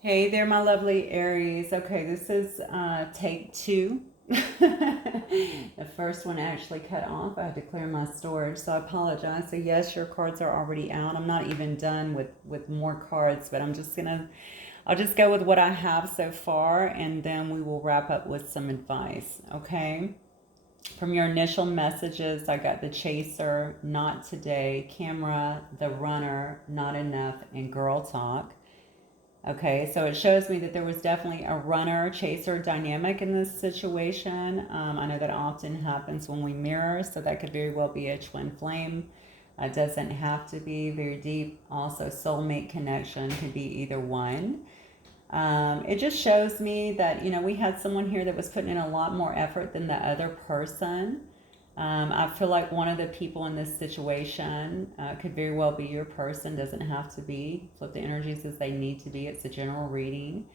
Hey there, my lovely Aries. Okay, this is take two. The first one actually cut off. I had to clear my storage, so I apologize. So yes, your cards are already out. I'm not even done with more cards, but I'll just go with what I have so far, and then we will wrap up with some advice. Okay. From your initial messages, I got the chaser, not today, camera, the runner, not enough, and girl talk. Okay, so it shows me that there was definitely a runner chaser dynamic in this situation. I know that often happens when we mirror, so that could very well be a twin flame. It doesn't have to be very deep. Also, soulmate connection could be either one. It just shows me that, we had someone here that was putting in a lot more effort than the other person. I feel like one of the people in this situation could very well be your person, doesn't have to be. Flip the energies as they need to be. It's a general reading.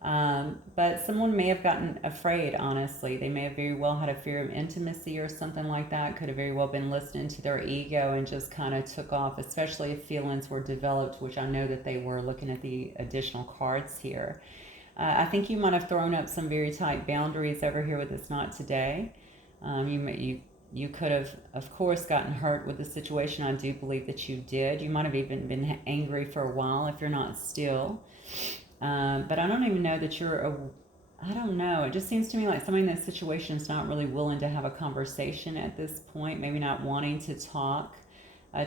But someone may have gotten afraid, honestly. They may have very well had a fear of intimacy or something like that. Could have very well been listening to their ego and just kind of took off, especially if feelings were developed, which I know that they were looking at the additional cards here. I think you might have thrown up some very tight boundaries over here with this not today. You could have, of course, gotten hurt with the situation. I do believe that you did. You might have even been angry for a while if you're not still. But I don't even know that I don't know. It just seems to me like somebody in this situation is not really willing to have a conversation at this point, maybe not wanting to talk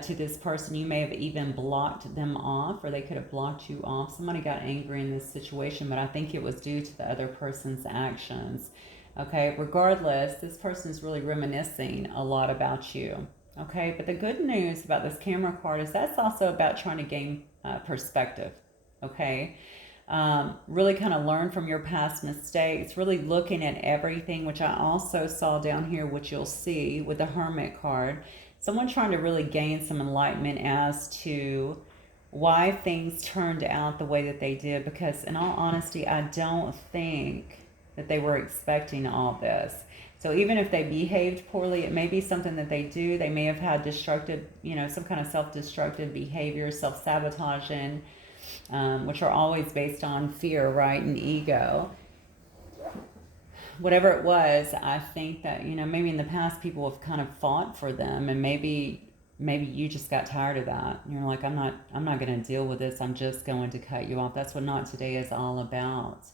to this person. You may have even blocked them off, or they could have blocked you off. Somebody got angry in this situation, but I think it was due to the other person's actions. Okay, regardless, this person is really reminiscing a lot about you. Okay, but the good news about this camera card is that's also about trying to gain perspective. Okay, really kind of learn from your past mistakes, really looking at everything, which I also saw down here, which you'll see with the Hermit card. Someone trying to really gain some enlightenment as to why things turned out the way that they did, because in all honesty, I don't think that they were expecting all this. So even if they behaved poorly, it may be something that they do. They may have had destructive, some kind of self-destructive behavior, self-sabotaging, which are always based on fear, right, and ego. Whatever it was, I think that, maybe in the past people have kind of fought for them, and maybe you just got tired of that. You're like, I'm not going to deal with this. I'm just going to cut you off. That's what not today is all about.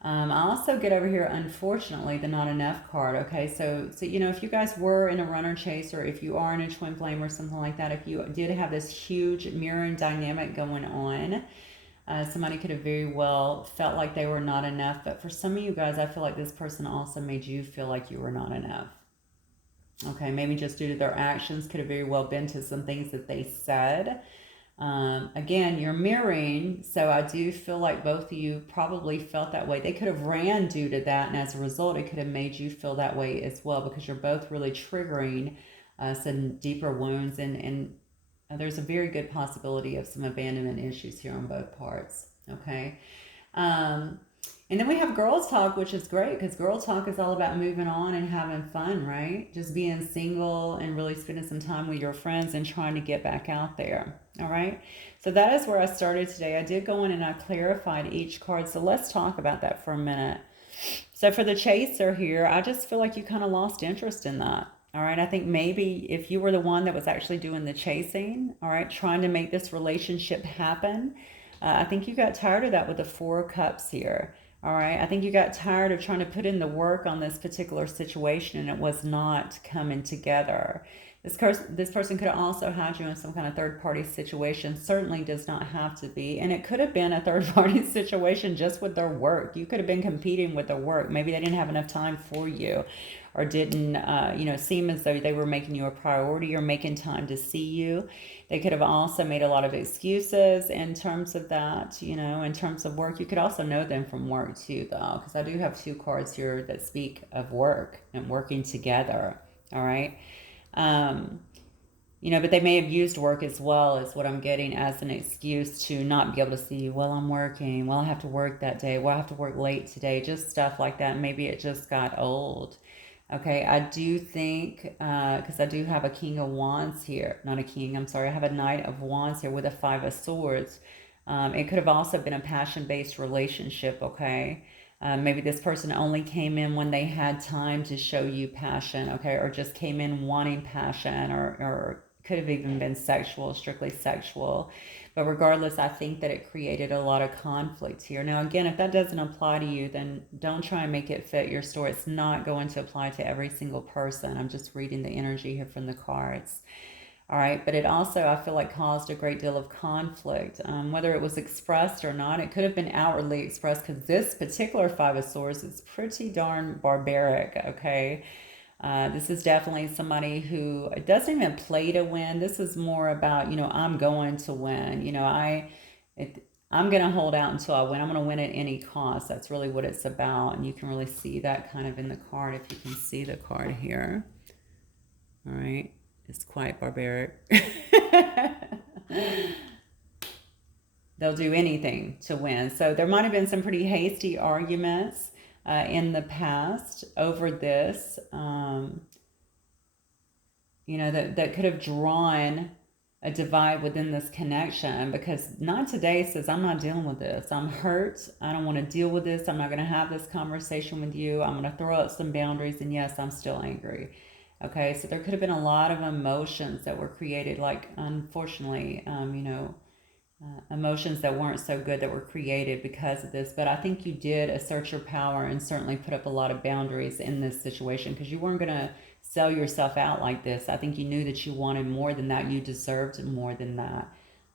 I also get over here, unfortunately, the not enough card. Okay, so if you guys were in a runner chase, or if you are in a twin flame or something like that, if you did have this huge mirroring dynamic going on, somebody could have very well felt like they were not enough. But for some of you guys, I feel like this person also made you feel like you were not enough. Okay, maybe just due to their actions, could have very well been to some things that they said. Again, you're mirroring, so I do feel like both of you probably felt that way. They could have ran due to that, and as a result, it could have made you feel that way as well, because you're both really triggering some deeper wounds, and there's a very good possibility of some abandonment issues here on both parts. Okay. Um, and then we have girl talk, which is great, because girl talk is all about moving on and having fun, right? Just being single and really spending some time with your friends and trying to get back out there. All right. So that is where I started today. I did go in and I clarified each card. So let's talk about that for a minute. So for the chaser here, I just feel like you kind of lost interest in that. All right. I think maybe if you were the one that was actually doing the chasing, all right, trying to make this relationship happen, I think you got tired of that with the Four of Cups here. All right. I think you got tired of trying to put in the work on this particular situation, and it was not coming together. This person could have also had you in some kind of third party situation. Certainly does not have to be. And it could have been a third party situation just with their work. You could have been competing with their work. Maybe they didn't have enough time for you, or didn't, seem as though they were making you a priority or making time to see you. They could have also made a lot of excuses in terms of that, in terms of work. You could also know them from work too, though, because I do have two cards here that speak of work and working together. All right. Um, but they may have used work as well, as what I'm getting, as an excuse to not be able to see you. Well, I'm working. Well, I have to work that day. Well, I have to work late today. Just stuff like that. Maybe it just got old. Okay, I do think, because I do have a King of Wands here. Not a king, I'm sorry. I have a Knight of Wands here with a Five of Swords. It could have also been a passion-based relationship, okay? Maybe this person only came in when they had time to show you passion, okay? Or just came in wanting passion, or could have even been sexual, strictly sexual. But regardless, I think that it created a lot of conflict here. Now, again, if that doesn't apply to you, then don't try and make it fit your story. It's not going to apply to every single person. I'm just reading the energy here from the cards. All right, but it also, I feel like, caused a great deal of conflict. Whether it was expressed or not, it could have been outwardly expressed, because this particular Five of Swords is pretty darn barbaric, okay? This is definitely somebody who doesn't even play to win. This is more about, I'm going to win. I'm going to hold out until I win. I'm going to win at any cost. That's really what it's about. And you can really see that kind of in the card, if you can see the card here. All right. It's quite barbaric. They'll do anything to win. So there might have been some pretty hasty arguments in the past over this, that could have drawn a divide within this connection, because Not Today says, I'm not dealing with this. I'm hurt. I don't want to deal with this. I'm not going to have this conversation with you. I'm going to throw out some boundaries, and yes, I'm still angry. Okay, so there could have been a lot of emotions that were created, like, unfortunately, emotions that weren't so good that were created because of this. But I think you did assert your power and certainly put up a lot of boundaries in this situation, because you weren't going to sell yourself out like this. I think you knew that you wanted more than that. You deserved more than that.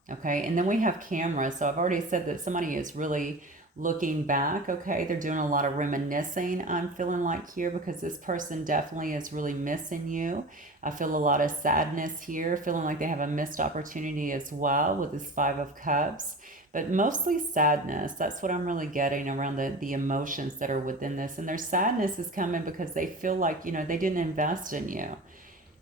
Okay, and then we have camera. So I've already said that somebody is really looking back, okay? They're doing a lot of reminiscing, I'm feeling like here, because this person definitely is really missing you. I feel a lot of sadness here, feeling like they have a missed opportunity as well with this Five of Cups, but mostly sadness. That's what I'm really getting around the emotions that are within this. And their sadness is coming because they feel like, they didn't invest in you.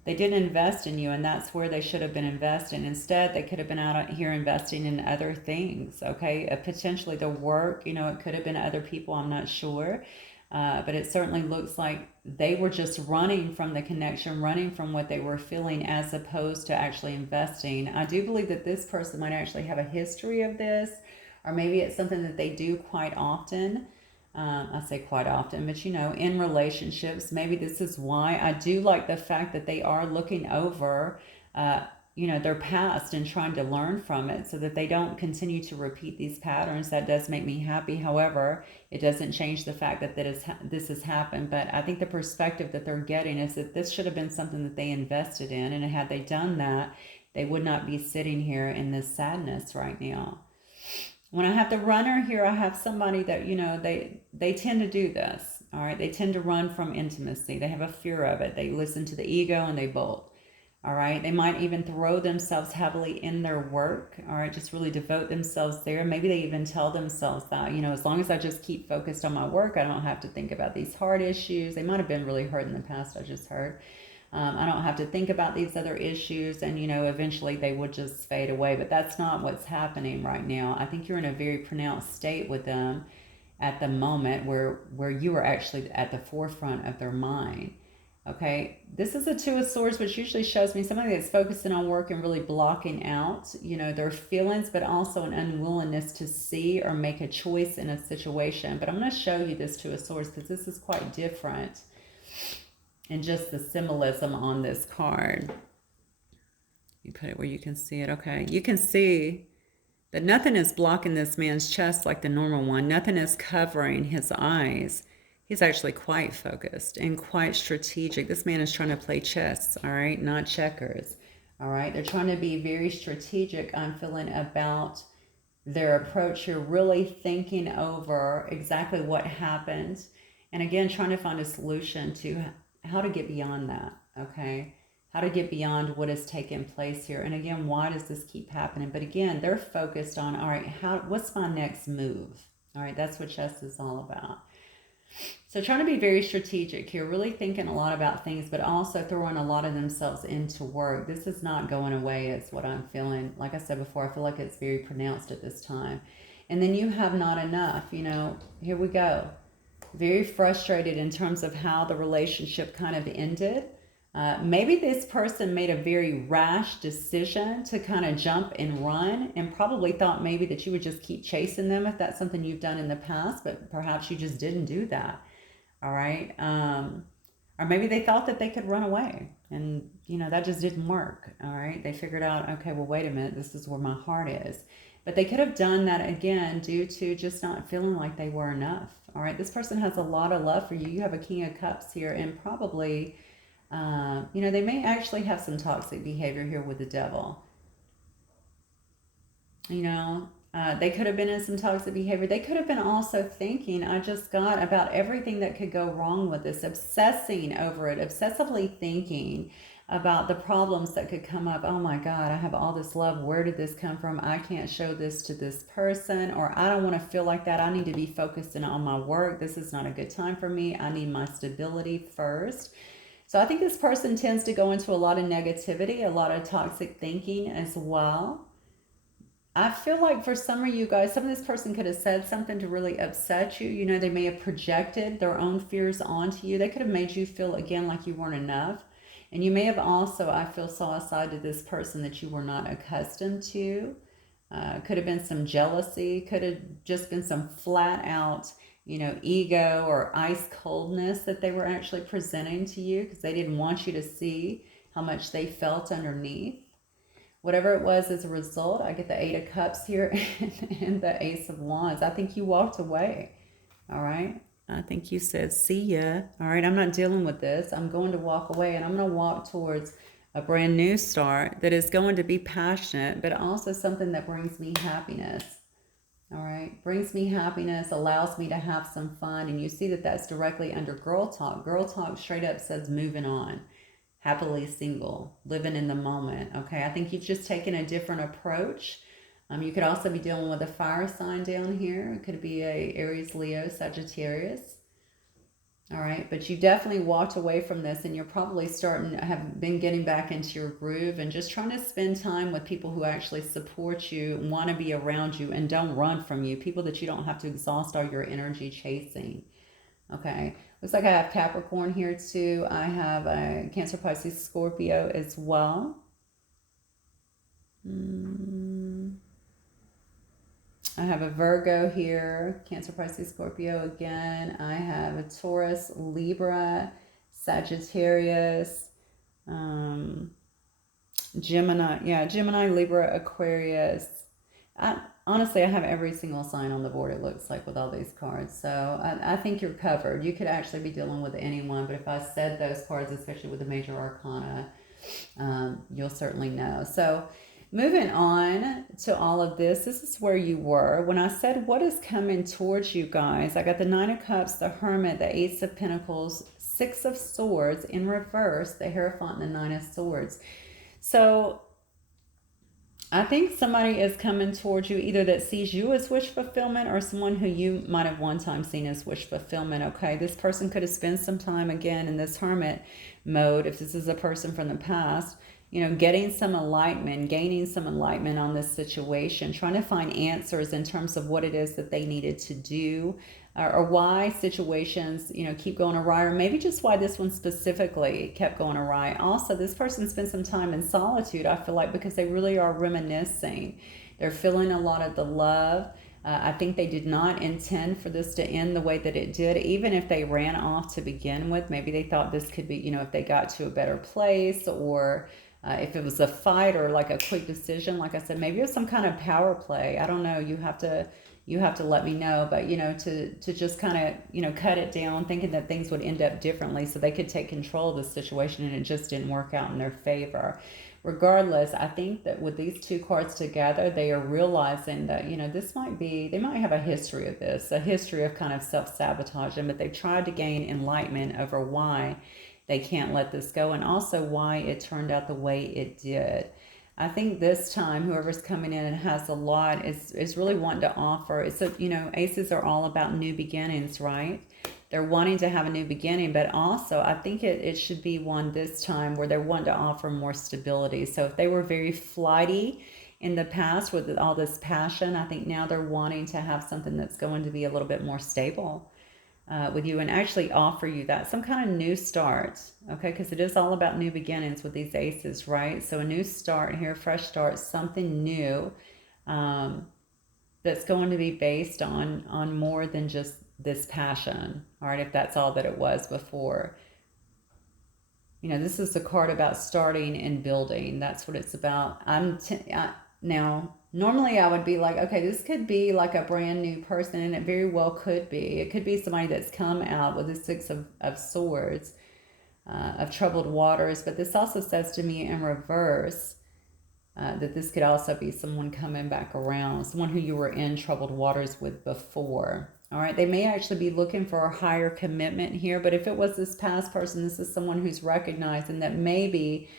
They didn't invest in you, and that's where they should have been investing. Instead, they could have been out here investing in other things, okay? Potentially their work, it could have been other people, I'm not sure. But it certainly looks like they were just running from the connection, running from what they were feeling, as opposed to actually investing. I do believe that this person might actually have a history of this, or maybe it's something that they do quite often. I say quite often, but in relationships, maybe this is why. I do like the fact that they are looking over, their past and trying to learn from it so that they don't continue to repeat these patterns. That does make me happy. However, it doesn't change the fact that this has happened. But I think the perspective that they're getting is that this should have been something that they invested in. And had they done that, they would not be sitting here in this sadness right now. When I have the runner here, I have somebody that, they tend to do this, all right? They tend to run from intimacy. They have a fear of it. They listen to the ego and they bolt, all right? They might even throw themselves heavily in their work, all right? Just really devote themselves there. Maybe they even tell themselves that, as long as I just keep focused on my work, I don't have to think about these hard issues. They might have been really hurt in the past, I just heard. I don't have to think about these other issues, and eventually they would just fade away. But that's not what's happening right now. I think you're in a very pronounced state with them at the moment, where you are actually at the forefront of their mind. Okay, this is a Two of Swords, which usually shows me somebody that's focusing on work and really blocking out, their feelings, but also an unwillingness to see or make a choice in a situation. But I'm going to show you this Two of Swords, because this is quite different. And just the symbolism on this card. You put it where you can see it. Okay. You can see that nothing is blocking this man's chest like the normal one. Nothing is covering his eyes. He's actually quite focused and quite strategic. This man is trying to play chess, all right? Not checkers, all right? They're trying to be very strategic, I'm feeling, about their approach here, really thinking over exactly what happened. And again, trying to find a solution to how to get beyond that, okay? How to get beyond what has taken place here. And again, why does this keep happening? But again, they're focused on, all right, what's my next move? All right, that's what chess is all about. So trying to be very strategic here, really thinking a lot about things, but also throwing a lot of themselves into work. This is not going away, is what I'm feeling. Like I said before, I feel like it's very pronounced at this time. And then you have not enough, here we go. Very frustrated in terms of how the relationship kind of ended. Maybe this person made a very rash decision to kind of jump and run, and probably thought maybe that you would just keep chasing them if that's something you've done in the past, but perhaps you just didn't do that. All right. Or maybe they thought that they could run away, and that just didn't work. All right. They figured out, okay, well, wait a minute, this is where my heart is. But they could have done that again due to just not feeling like they were enough. All right. This person has a lot of love for you. You have a King of Cups here, and probably, they may actually have some toxic behavior here with the Devil. They could have been in some toxic behavior. They could have been also thinking, I just got, about everything that could go wrong with this, obsessing over it, obsessively thinking about the problems that could come up. Oh my God, I have all this love. Where did this come from? I can't show this to this person, or I don't want to feel like that. I need to be focused in on my work. This is not a good time for me. I need my stability first. So I think this person tends to go into a lot of negativity, a lot of toxic thinking as well. I feel like for some of you guys, some of this person could have said something to really upset you. They may have projected their own fears onto you. They could have made you feel, again, like you weren't enough. And you may have also, I feel, saw a side to this person that you were not accustomed to. Could have been some jealousy. Could have just been some flat out, ego or ice coldness that they were actually presenting to you because they didn't want you to see how much they felt underneath. Whatever it was as a result, I get the Eight of Cups here and the Ace of Wands. I think you walked away. All right. I think you said, see ya. All right. I'm not dealing with this. I'm going to walk away, and I'm going to walk towards a brand new start that is going to be passionate, but also something that brings me happiness. All right. Brings me happiness, allows me to have some fun. And you see that that's directly under Girl Talk. Girl Talk straight up says moving on. Happily single, living in the moment. Okay, I think you've just taken a different approach. You could also be dealing with a fire sign down here. It could be a Aries, Leo, Sagittarius. All right, but you definitely walked away from this, and you're probably have been getting back into your groove and just trying to spend time with people who actually support you, want to be around you, and don't run from you. People that you don't have to exhaust all your energy chasing. Okay, looks like I have Capricorn here too. I have a Cancer, Pisces, Scorpio as well. I have a Virgo here, Cancer, Pisces, Scorpio again. I have a Taurus, Libra, Sagittarius, Gemini, Libra, Aquarius. Honestly, I have every single sign on the board, it looks like, with all these cards. So I think you're covered. You could actually be dealing with anyone, but if I said those cards, especially with the major arcana, you'll certainly know. So moving on to all of this, this is where you were. When I said what is coming towards you guys, I got the Nine of Cups, the Hermit, the Ace of Pentacles, Six of Swords in reverse, the Hierophant, and the Nine of Swords. So I think somebody is coming towards you, either that sees you as wish fulfillment or someone who you might have one time seen as wish fulfillment. Okay, this person could have spent some time again in this hermit mode, if this is a person from the past, getting some enlightenment, gaining some enlightenment on this situation, trying to find answers in terms of what it is that they needed to do, or why situations, keep going awry, or maybe just why this one specifically kept going awry. Also, this person spent some time in solitude, I feel like, because they really are reminiscing. They're feeling a lot of the love. I think they did not intend for this to end the way that it did, even if they ran off to begin with. Maybe they thought this could be, if they got to a better place, or if it was a fight or like a quick decision. Like I said, maybe it was some kind of power play. I don't know. You have to let me know. But to just kind of cut it down, thinking that things would end up differently so they could take control of the situation, and it just didn't work out in their favor. Regardless, I think that with these two cards together, they are realizing that they might have a history of this, a history of kind of self-sabotaging, but they've tried to gain enlightenment over why they can't let this go, and also why it turned out the way it did. I think this time, whoever's coming in and has a lot is really wanting to offer. It's aces are all about new beginnings, right? They're wanting to have a new beginning, but also I think it should be one this time where they're wanting to offer more stability. So if they were very flighty in the past with all this passion, I think now they're wanting to have something that's going to be a little bit more stable. with you and actually offer you that some kind of new start, okay? Because it is all about new beginnings with these aces, right? So a new start here, fresh start, something new, that's going to be based on more than just this passion, all right? If that's all that it was before. This is a card about starting and building. That's what it's about. Now, normally I would be like, okay, this could be like a brand new person, and it very well could be. It could be somebody that's come out with the Six of Swords, of troubled waters. But this also says to me in reverse that this could also be someone coming back around, someone who you were in troubled waters with before. All right, they may actually be looking for a higher commitment here, but if it was this past person, this is someone who's recognizing that maybe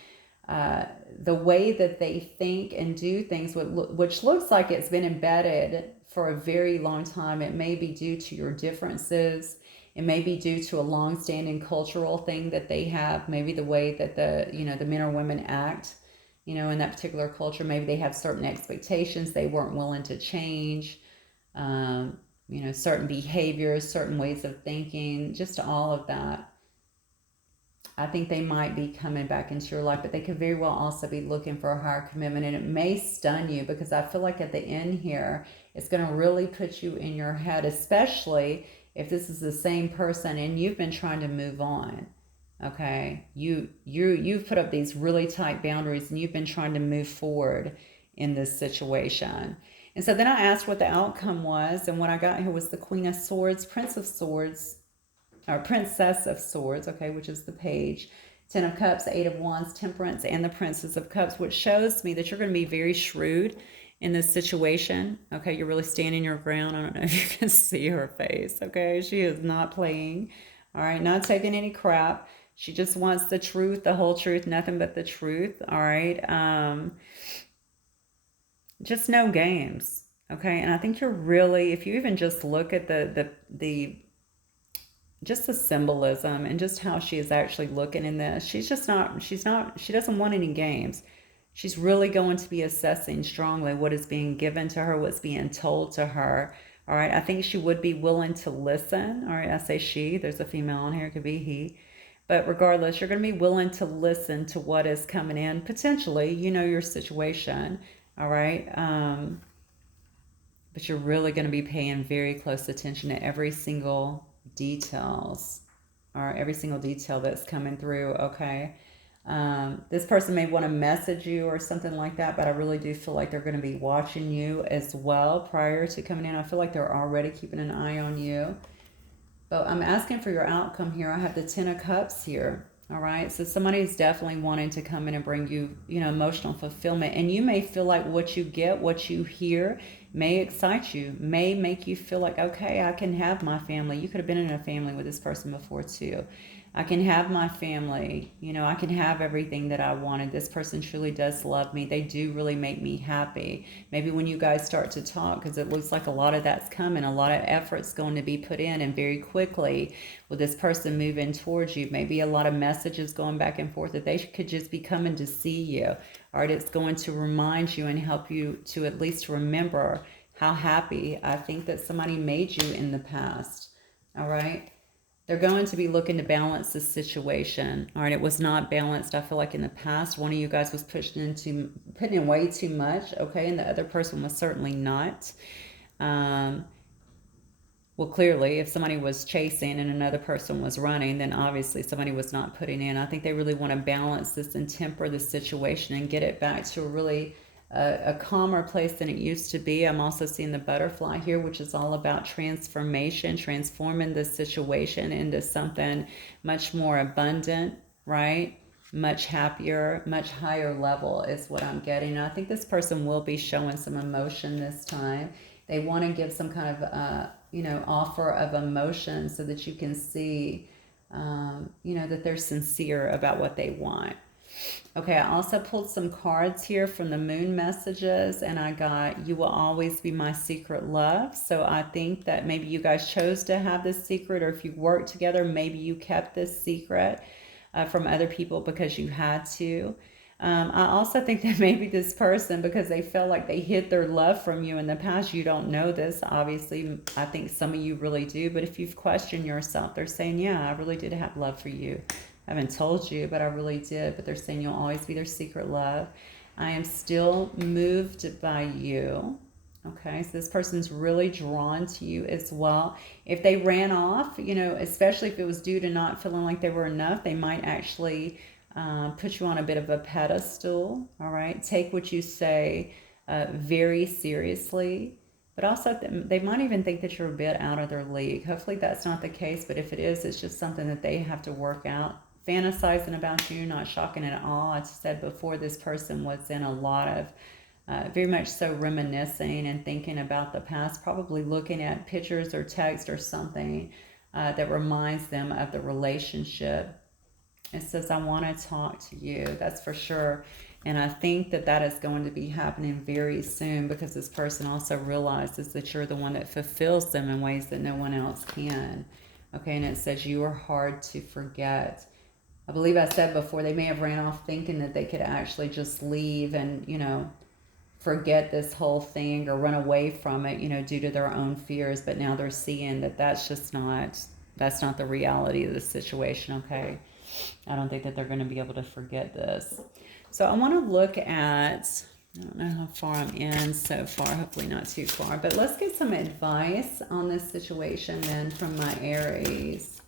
the way that they think and do things, which looks like it's been embedded for a very long time. It may be due to your differences. It may be due to a long-standing cultural thing that they have. Maybe the way that the men or women act, in that particular culture. Maybe they have certain expectations they weren't willing to change. Certain behaviors, certain ways of thinking, just all of that. I think they might be coming back into your life, but they could very well also be looking for a higher commitment. And it may stun you, because I feel like at the end here, it's going to really put you in your head, especially if this is the same person and you've been trying to move on. Okay, you've put up these really tight boundaries and you've been trying to move forward in this situation. And so then I asked what the outcome was, and what I got here was the Queen of Swords, Prince of Swords, or Princess of Swords, okay, which is the page, Ten of Cups, Eight of Wands, Temperance, and the Princess of Cups, which shows me that you're going to be very shrewd in this situation. Okay, you're really standing your ground. I don't know if you can see her face, okay? She is not playing, all right, not taking any crap. She just wants the truth, the whole truth, nothing but the truth, all right? Just no games, okay? And I think you're really, if you even just look at the just the symbolism and just how she is actually looking in this, she doesn't want any games. She's really going to be assessing strongly what is being given to her, what's being told to her. All right, I think she would be willing to listen. All right, I say she, there's a female on here, it could be he. But regardless, you're going to be willing to listen to what is coming in. Potentially, your situation, all right? But you're really going to be paying very close attention to every single details, or every single detail that's coming through, okay? This person may want to message you or something like that, but I really do feel like they're going to be watching you as well prior to coming in. I feel like they're already keeping an eye on you. But I'm asking for your outcome here. I have the Ten of Cups here. All right. So somebody's definitely wanting to come in and bring you, emotional fulfillment. And you may feel like what you get, what you hear may excite you, may make you feel like, okay, I can have my family. You could have been in a family with this person before too. I can have my family, I can have everything that I wanted. This person truly does love me. They do really make me happy. Maybe when you guys start to talk, because it looks like a lot of that's coming, a lot of effort's going to be put in, and very quickly with this person moving towards you, maybe a lot of messages going back and forth that they could just be coming to see you. All right, it's going to remind you and help you to at least remember how happy I think that somebody made you in the past. All right. They're going to be looking to balance this situation. All right, it was not balanced. I feel like in the past, one of you guys was putting in way too much, okay, and the other person was certainly not. Well, clearly, if somebody was chasing and another person was running, then obviously somebody was not putting in. I think they really want to balance this and temper the situation and get it back to a really a calmer place than it used to be. I'm also seeing the butterfly here, which is all about transformation, transforming this situation into something much more abundant, right? Much happier, much higher level is what I'm getting. And I think this person will be showing some emotion this time. They want to give some kind of, offer of emotion so that you can see, that they're sincere about what they want. Okay, I also pulled some cards here from the moon messages, and I got, you will always be my secret love. So I think that maybe you guys chose to have this secret, or if you worked together, maybe you kept this secret from other people because you had to. I also think that maybe this person, because they felt like they hid their love from you in the past, you don't know this. Obviously, I think some of you really do. But if you've questioned yourself, they're saying, yeah, I really did have love for you. I haven't told you, but I really did. But they're saying you'll always be their secret love. I am still moved by you. Okay, so this person's really drawn to you as well. If they ran off, especially if it was due to not feeling like they were enough, they might actually put you on a bit of a pedestal. All right, take what you say very seriously, but also they might even think that you're a bit out of their league. Hopefully, that's not the case, but if it is, it's just something that they have to work out. Fantasizing about you, not shocking at all. I said before, this person was in a lot of very much so reminiscing and thinking about the past, probably looking at pictures or text or something that reminds them of the relationship. It says, I want to talk to you. That's for sure. And I think that that is going to be happening very soon, because this person also realizes that you're the one that fulfills them in ways that no one else can. Okay, and it says you are hard to forget. I believe I said before, they may have ran off thinking that they could actually just leave and, forget this whole thing or run away from it, due to their own fears. But now they're seeing that that's not the reality of the situation, okay? I don't think that they're going to be able to forget this. So I want to look at, I don't know how far I'm in so far, hopefully not too far, but let's get some advice on this situation then from my Aries.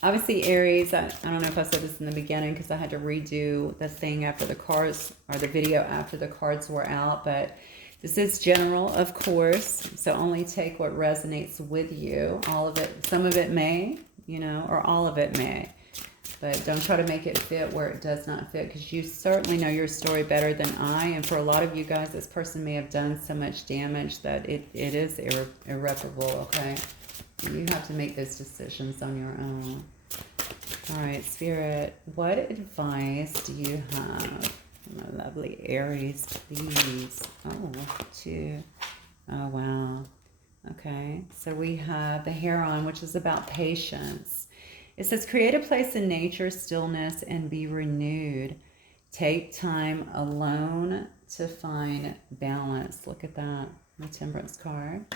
Obviously, Aries, I don't know if I said this in the beginning because I had to redo the thing after the cards, or the video after the cards were out, but this is general, of course, so only take what resonates with you. All of it, some of it may, or all of it may, but don't try to make it fit where it does not fit, because you certainly know your story better than I, and for a lot of you guys, this person may have done so much damage that it is irreparable, okay? You have to make those decisions on your own. All right, Spirit, what advice do you have? My lovely Aries, please. Oh, 2. Oh, wow. Okay, so we have the Heron, which is about patience. It says, create a place in nature, stillness, and be renewed. Take time alone to find balance. Look at that, the Temperance card.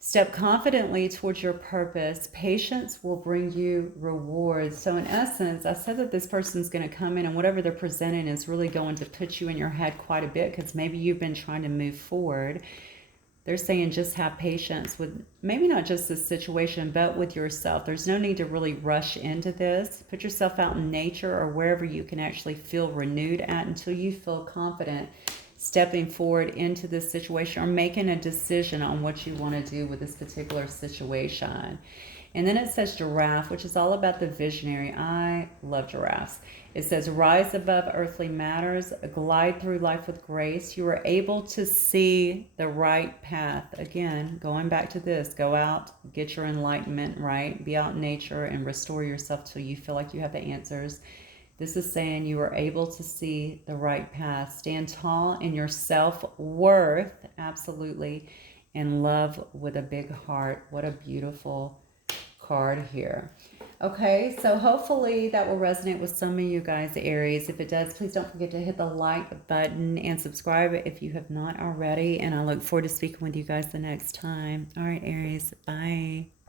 Step confidently towards your purpose. Patience will bring you rewards. So in essence, I said that this person's going to come in, and whatever they're presenting is really going to put you in your head quite a bit, because maybe you've been trying to move forward. They're saying just have patience with maybe not just this situation, but with yourself. There's no need to really rush into this. Put yourself out in nature or wherever you can actually feel renewed at until you feel confident stepping forward into this situation or making a decision on what you want to do with this particular situation. And then it says giraffe, which is all about the visionary. I love giraffes. It says, rise above earthly matters, glide through life with grace. You are able to see the right path. Again, going back to this, go out, get your enlightenment, right? Be out in nature and restore yourself till you feel like you have the answers. This is saying you are able to see the right path. Stand tall in your self-worth, absolutely, and love with a big heart. What a beautiful card here. Okay, so hopefully that will resonate with some of you guys, Aries. If it does, please don't forget to hit the like button and subscribe if you have not already. And I look forward to speaking with you guys the next time. All right, Aries, bye.